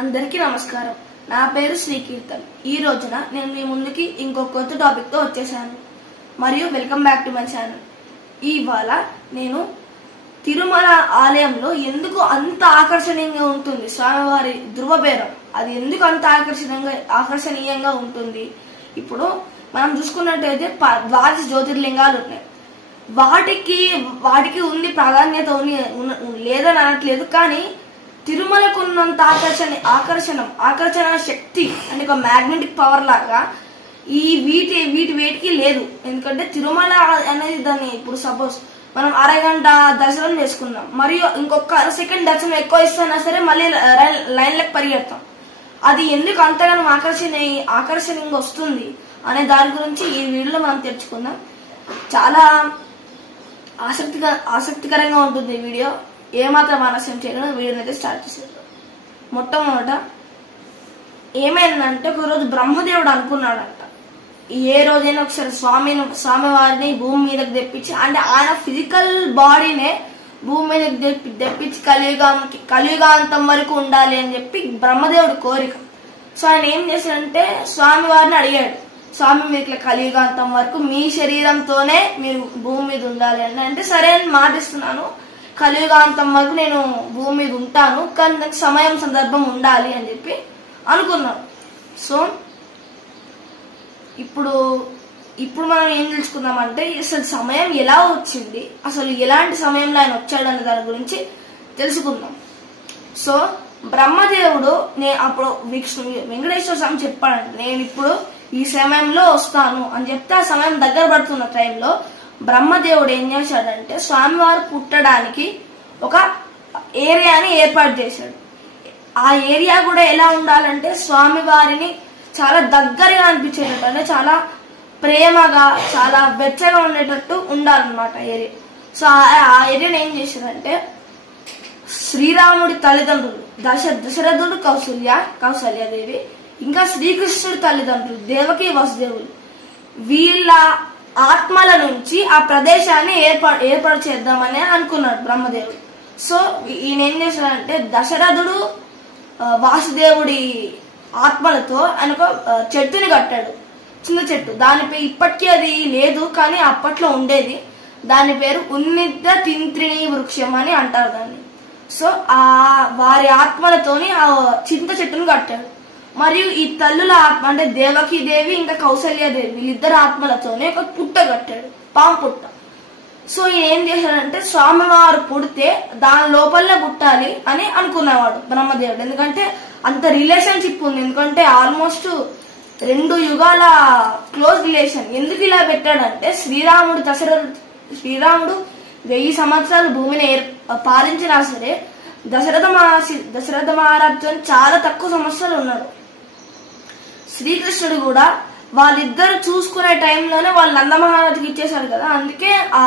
అందరికీ నమస్కారం. నా పేరు శ్రీకీర్తన్. ఈ రోజున నేను మీ ముందుకి ఇంకో కొత్త టాపిక్ తో వచ్చేసాను. మరియు welcome back to my channel. ఇవాళ నేను తిరుమల ఆలయంలో ఎందుకు అంత ఆకర్షణీయంగా ఉంటుంది స్వామివారి ధృవబేరం, అది ఎందుకు అంత ఆకర్షణీయంగా ఉంటుంది. ఇప్పుడు మనం చూసుకున్నట్టయితే ద్వాదశ జ్యోతిర్లింగాలు ఉన్నాయి. వాటికి ఉంది ప్రాధాన్యత లేదని అనట్లేదు, కానీ తిరుమలకు ఉన్నంత ఆకర్షణ శక్తి అంటే ఒక మ్యాగ్నెటిక్ పవర్ లాగా ఈ వీటికి లేదు. ఎందుకంటే తిరుమల అనేది దాన్ని ఇప్పుడు సపోజ్ మనం అరగంట దర్శనం చేసుకున్నాం, మరియు ఇంకొక సెకండ్ దర్శనం ఎక్కువ ఇస్తున్నా సరే మళ్ళీ లైన్లకు పరిగెడతాం. అది ఎందుకు అంతగానో ఆకర్షణీయంగా వస్తుంది అనే దాని గురించి ఈ వీడియోలో మనం తెలుసుకుందాం. చాలా ఆసక్తికరంగా ఉంటుంది ఈ వీడియో. ఏమాత్రం ఆలస్యం చేయకుండా వీడియోని అయితే స్టార్ట్ చేశారు. మొట్టమొదట ఏమైందంటే, ఒకరోజు బ్రహ్మదేవుడు అనుకున్నాడంట, ఏ రోజైనా ఒకసారి స్వామివారిని భూమి మీదకి తెప్పించి, అంటే ఆయన ఫిజికల్ బాడీనే భూమి మీదకి తెప్పించి కలియుగాంతం వరకు ఉండాలి అని చెప్పి బ్రహ్మదేవుడి కోరిక. సో ఆయన ఏం చేశాడంటే స్వామివారిని అడిగాడు, స్వామి మీరు ఇట్లా కలియుగాంతం వరకు మీ శరీరంతోనే మీరు భూమి మీద ఉండాలి అంటే సరే అని మాటిస్తున్నాను, కలియుగాంతం వరకు నేను భూమి మీద ఉంటాను, కానీ నాకు సమయం సందర్భం ఉండాలి అని చెప్పి అనుకున్నాను. సో ఇప్పుడు మనం ఏం తెలుసుకుందామంటే, అసలు సమయం ఎలా వచ్చింది, అసలు ఎలాంటి సమయంలో ఆయన వచ్చాడు అనే దాని గురించి తెలుసుకుందాం. సో బ్రహ్మదేవుడు అప్పుడు వెంకటేశ్వర స్వామి చెప్పాడంటే, నేను ఇప్పుడు ఈ సమయంలో వస్తాను అని చెప్తే ఆ సమయం దగ్గర పడుతున్న టైంలో బ్రహ్మదేవుడు ఏం చేశాడంటే స్వామివారు పుట్టడానికి ఒక ఏరియాని ఏర్పాటు చేశాడు. ఆ ఏరియా కూడా ఎలా ఉండాలంటే స్వామివారిని చాలా దగ్గరగా అనిపించేటట్టు, అంటే చాలా ప్రేమగా చాలా వెచ్చగా ఉండేటట్టు ఉండాలన్నమాట ఏరియా. సో ఆ ఏరియాని ఏం చేశాడంటే శ్రీరాముడి తల్లిదండ్రులు దశరథుడు కౌసల్యాదేవి, ఇంకా శ్రీకృష్ణుడి తల్లిదండ్రులు దేవకి వసుదేవులు, వీళ్ళ ఆత్మల నుంచి ఆ ప్రదేశాన్ని ఏర్పాటు చేద్దామని అనుకున్నాడు బ్రహ్మదేవుడు. సో ఈయన ఏం చేశాడంటే దశరథుడు వాసుదేవుడి ఆత్మలతో ఆయన ఒక చెట్టుని కట్టాడు, చిన్న చెట్టు. దానిపై ఇప్పటికీ అది లేదు, కానీ అప్పట్లో ఉండేది. దాని పేరు ఉన్నిద్ద తింత్రిణీ వృక్షం అని అంటారు దాన్ని. సో వారి ఆత్మలతోని ఆ చింత చెట్టును కట్టాడు. మరియు ఈ తల్లుల ఆత్మ అంటే దేవకి దేవి ఇంకా కౌసల్యాదేవి వీళ్ళిద్దరు ఆత్మలతోనే ఒక పుట్ట కట్టాడు, పాము పుట్ట. సో ఈయన ఏం చేశాడంటే స్వామివారు పుడితే దాని లోపలనే పుట్టాలి అని అనుకునేవాడు బ్రహ్మదేవుడు, ఎందుకంటే అంత రిలేషన్షిప్ ఉంది. ఎందుకంటే ఆల్మోస్ట్ 2 యుగాల క్లోజ్ రిలేషన్. ఎందుకు ఇలా పెట్టాడంటే శ్రీరాముడు 1000 సంవత్సరాలు భూమిని పాలించినా సరే దశరథ మహారాజుతో చాలా తక్కువ సంవత్సరాలు ఉన్నాడు. శ్రీకృష్ణుడు కూడా వాళ్ళిద్దరు చూసుకునే టైంలోనే వాళ్ళు నందమహారాజుకి ఇచ్చేశారు కదా, అందుకే ఆ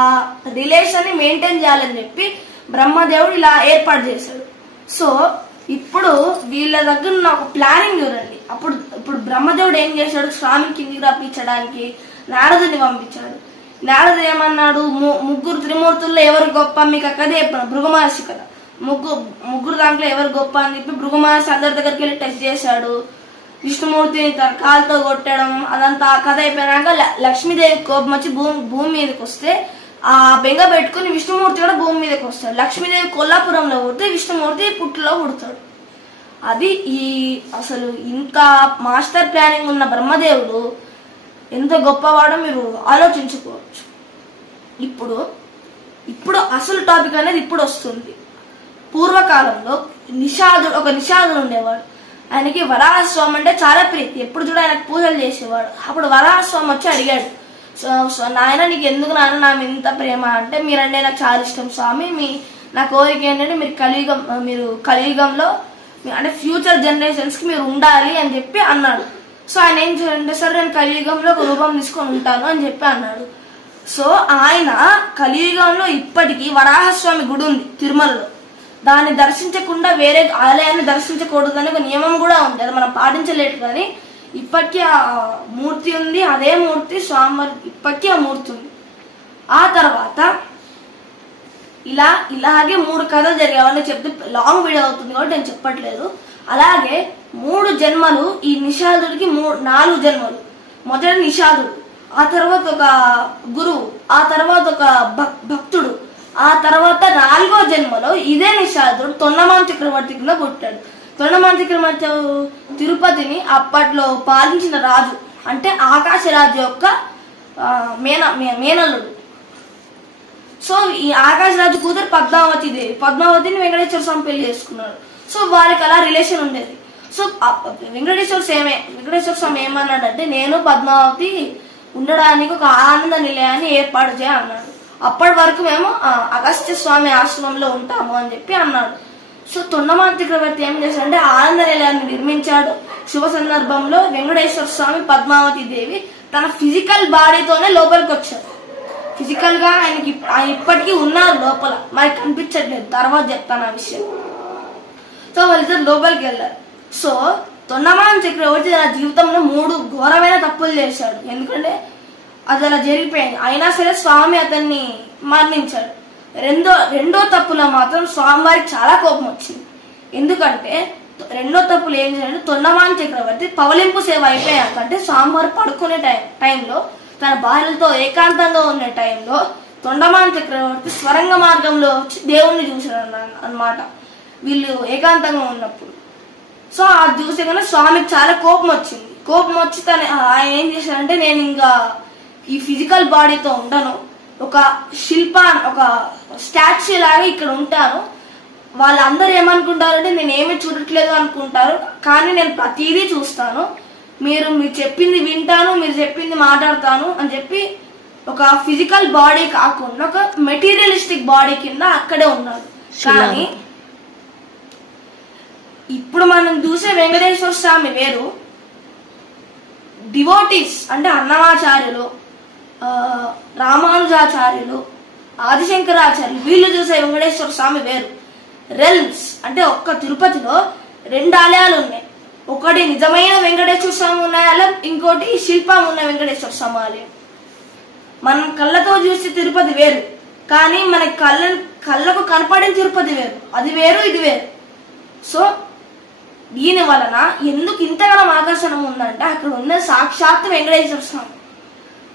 రిలేషన్ ని మెయింటైన్ చేయాలని చెప్పి బ్రహ్మదేవుడు ఇలా ఏర్పాటు చేశాడు. సో ఇప్పుడు వీళ్ళ దగ్గర ఉన్న ఒక ప్లానింగ్ చూడండి. ఇప్పుడు బ్రహ్మదేవుడు ఏం చేశాడు, స్వామిని కిందికి రప్పించడానికి నారదుని పంపించాడు. నారదుడు ఏమన్నాడు, ముగ్గురు త్రిమూర్తుల్లో ఎవరు గొప్ప మీకు అక్కడే చెప్పాను, భృగు మహర్షి కదా, ముగ్గురు దాంట్లో ఎవరు గొప్ప అని చెప్పి భృగు మహర్షి అందరి దగ్గరికి వెళ్ళి టెస్ట్ చేశాడు. విష్ణుమూర్తిని తన కాలుతో కొట్టడం అదంతా కథ అయిపోయినాక లక్ష్మీదేవి కోపం వచ్చి భూమి మీదకి వస్తే ఆ బెంగ పెట్టుకుని విష్ణుమూర్తి కూడా భూమి మీదకి వస్తాడు. లక్ష్మీదేవి కొల్లాపురంలో పుడితే విష్ణుమూర్తి పుట్టులో పుడతాడు. అది అసలు ఇంత మాస్టర్ ప్లానింగ్ ఉన్న బ్రహ్మదేవుడు ఎంత గొప్పవాడో మీరు ఆలోచించుకోవచ్చు. ఇప్పుడు అసలు టాపిక్ అనేది ఇప్పుడు వస్తుంది. పూర్వకాలంలో ఒక నిషాదుడు ఉండేవాడు. ఆయనకి వరాహస్వామి అంటే చాలా ప్రీతి, ఎప్పుడు చూడ ఆయనకు పూజలు చేసేవాడు. అప్పుడు వరాహస్వామి వచ్చి అడిగాడు, నాయన నీకు ఎందుకు నాయన నా ఇంత ప్రేమ అంటే, మీరంటే నాకు చాలా ఇష్టం స్వామి, నా కోరిక ఏంటంటే మీరు కలియుగంలో అంటే ఫ్యూచర్ జనరేషన్స్ కి మీరు ఉండాలి అని చెప్పి అన్నాడు. సో ఆయన ఏం చేయాలంటే సరే నేను కలియుగంలో ఒక రూపం తీసుకొని ఉంటాను అని చెప్పి అన్నాడు. సో ఆయన కలియుగంలో ఇప్పటికీ వరాహస్వామి గుడి ఉంది తిరుమలలో, దాన్ని దర్శించకుండా వేరే ఆలయాన్ని దర్శించకూడదని ఒక నియమం కూడా ఉంది. అది మనం పాటించలేదు, కానీ ఇప్పటికీ ఆ మూర్తి ఉంది. అదే మూర్తి స్వామివారి ఇప్పటికీ ఆ మూర్తి ఉంది. ఆ తర్వాత ఇలాగే 3 కథలు జరిగాయని చెప్తే లాంగ్ వీడియో అవుతుంది కాబట్టి నేను చెప్పట్లేదు. అలాగే 3 జన్మలు ఈ నిషాదుడికి 4 జన్మలు. మొదటి నిషాదుడు, ఆ తర్వాత ఒక గురువు, ఆ తర్వాత ఒక భక్తుడు, ఆ తర్వాత 4వ జన్మలో ఇదే నిషాదుడు తొండమాన్ చక్రవర్తి కింద పుట్టాడు. తొండమాన్ చక్రవర్తి తిరుపతిని అప్పట్లో పాలించిన రాజు, అంటే ఆకాశరాజు యొక్క మేనల్లుడు. సో ఈ ఆకాశరాజు కూతురు పద్మావతి దేవి, పద్మావతిని వెంకటేశ్వర స్వామి పెళ్లి చేసుకున్నాడు. సో వారికి అలా రిలేషన్ ఉండేది. సో వెంకటేశ్వర స్వామి ఏమన్నాడంటే, నేను పద్మావతి ఉండడానికి ఒక ఆనంద నిలయాన్ని ఏర్పాటు చేయన్నాడు. అప్పటి వరకు మేము అగస్త్య స్వామి ఆశ్రమంలో ఉంటాము అని చెప్పి అన్నాడు. సో తొండమాన్ చక్రవర్తి ఏం చేశాడంటే ఆనంద నిలయాన్ని నిర్మించాడు. శుభ సందర్భంలో వెంకటేశ్వర స్వామి, పద్మావతి దేవి తన ఫిజికల్ బాడీతోనే లోపలికి వచ్చారు. ఫిజికల్ గా ఆయన ఇప్పటికీ ఉన్నారు లోపల, మరి కనిపించట్లేదు, తర్వాత చెప్తాను ఆ విషయం. సో వాళ్ళిద్దరు లోపలికి వెళ్ళారు. సో తొండమాన్ చక్రవర్తి తన జీవితంలో 3 ఘోరమైన తప్పులు చేశాడు. ఎందుకంటే అది అలా జరిగిపోయింది. అయినా సరే స్వామి అతన్ని మరణించాడు. రెండో తప్పులో మాత్రం స్వామివారికి చాలా కోపం వచ్చింది. ఎందుకంటే రెండో తప్పులు ఏం చేయాలంటే, తొండమాన్ చక్రవర్తి పవలింపు సేవ అయిపోయాక, అంటే స్వామివారు పడుకునే టైంలో తన భార్యలతో ఏకాంతంగా ఉన్న టైంలో తొండమాన్ చక్రవర్తి స్వరంగ మార్గంలో వచ్చి దేవుణ్ణి చూశాడు అన్నమాట, వీళ్ళు ఏకాంతంగా ఉన్నప్పుడు. సో అది చూసే కన్నా స్వామికి చాలా కోపం వచ్చింది. కోపం వచ్చి ఆయన ఏం చేశాడంటే, నేను ఇంకా ఈ ఫిజికల్ బాడీతో ఉండను, ఒక ఒక స్టాచ్యూ లాగా ఇక్కడ ఉంటాను. వాళ్ళందరూ ఏమనుకుంటారంటే నేను ఏమీ చూడట్లేదు అనుకుంటారు, కానీ నేను ప్రతిదీ చూస్తాను, మీరు చెప్పింది వింటాను, మీరు చెప్పింది మాట్లాడతాను అని చెప్పి ఒక ఫిజికల్ బాడీ కాకుండా ఒక మెటీరియలిస్టిక్ బాడీ కింద అక్కడే ఉన్నాడు. కానీ ఇప్పుడు మనం చూసే వెంకటేశ్వర స్వామి వేరు. డివోటీస్ అంటే అన్నమాచార్యులు, రామానుజాచార్యులు, ఆదిశంకరాచార్యులు, వీళ్ళు చూసే వెంకటేశ్వర స్వామి వేరు. రెల్మ్స్ అంటే ఒక్క తిరుపతిలో 2 ఆలయాలు ఉన్నాయి. ఒకటి నిజమైన వెంకటేశ్వర స్వామి ఉన్న ఆలయం, ఇంకోటి శిల్పం ఉన్న వెంకటేశ్వర స్వామి ఆలయం. మనం కళ్ళతో చూసే తిరుపతి వేరు, కానీ మన కళ్ళకు కనపడిన తిరుపతి వేరు. అది వేరు, ఇది వేరు. సో దీని వలన ఎందుకు ఇంతగానో ఆకర్షణ ఉందంటే, అక్కడ ఉన్న సాక్షాత్ వెంకటేశ్వర స్వామి.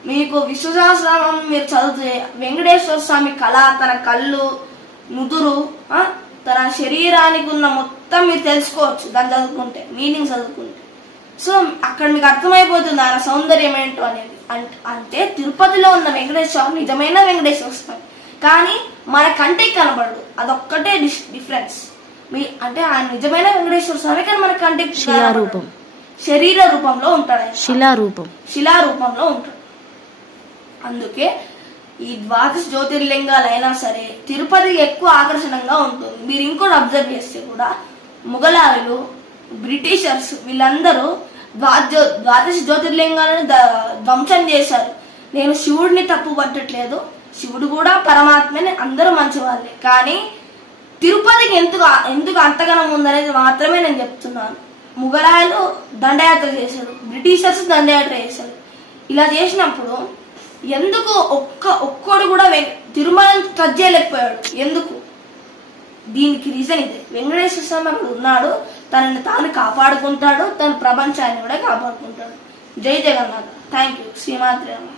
మీకు విష్ణు సహస్రనామం మీరు చదివితే వెంకటేశ్వర స్వామి కళ, తన కళ్ళు, నుదురు, తన శరీరానికి ఉన్న మొత్తం మీరు తెలుసుకోవచ్చు దాన్ని చదువుకుంటే, మీనింగ్ చదువుకుంటే. సో అక్కడ మీకు అర్థమైపోతుంది ఆయన సౌందర్యం ఏంటో అనేది. అంటే తిరుపతిలో ఉన్న వెంకటేశ్వర స్వామి నిజమైన వెంకటేశ్వర స్వామి, కానీ మన కంటికి కనబడదు. అదొక్కటే డిఫరెన్స్. అంటే ఆయన నిజమైన వెంకటేశ్వర స్వామి, కానీ మన కంటికి శరీర రూపంలో ఉంటాడు, శిలారూపంలో ఉంటాడు. అందుకే ఈ 12 జ్యోతిర్లింగాలు అయినా సరే తిరుపతికి ఎక్కువ ఆకర్షణంగా ఉంటుంది. మీరు ఇంకోటి అబ్జర్వ్ చేస్తే కూడా ముఘలాయులు, బ్రిటిషర్స్ వీళ్ళందరూ 12 జ్యోతిర్లింగాలను ధ్వంసం చేశారు. నేను శివుడిని తప్పు పట్టట్లేదు, శివుడు కూడా పరమాత్మని, అందరూ మంచి వాళ్ళే. కానీ తిరుపతికి ఎందుకు అంతగానం ఉందనేది మాత్రమే నేను చెప్తున్నాను. ముఘలాయులు దండయాత్ర చేశారు, బ్రిటిషర్స్ దండయాత్ర చేశారు. ఇలా చేసినప్పుడు ఎందుకు ఒక్కడు కూడా తిరుమలని టచ్ చేయలేకపోయాడు? ఎందుకు? దీనికి రీజన్ ఇదే. వెంకటేశ్వర స్వామి అక్కడ ఉన్నాడు, తనని తాను కాపాడుకుంటాడు, తన ప్రపంచాన్ని కూడా కాపాడుకుంటాడు. జై జగన్నాథ్. Thank you. శ్రీమాత్రే నమః.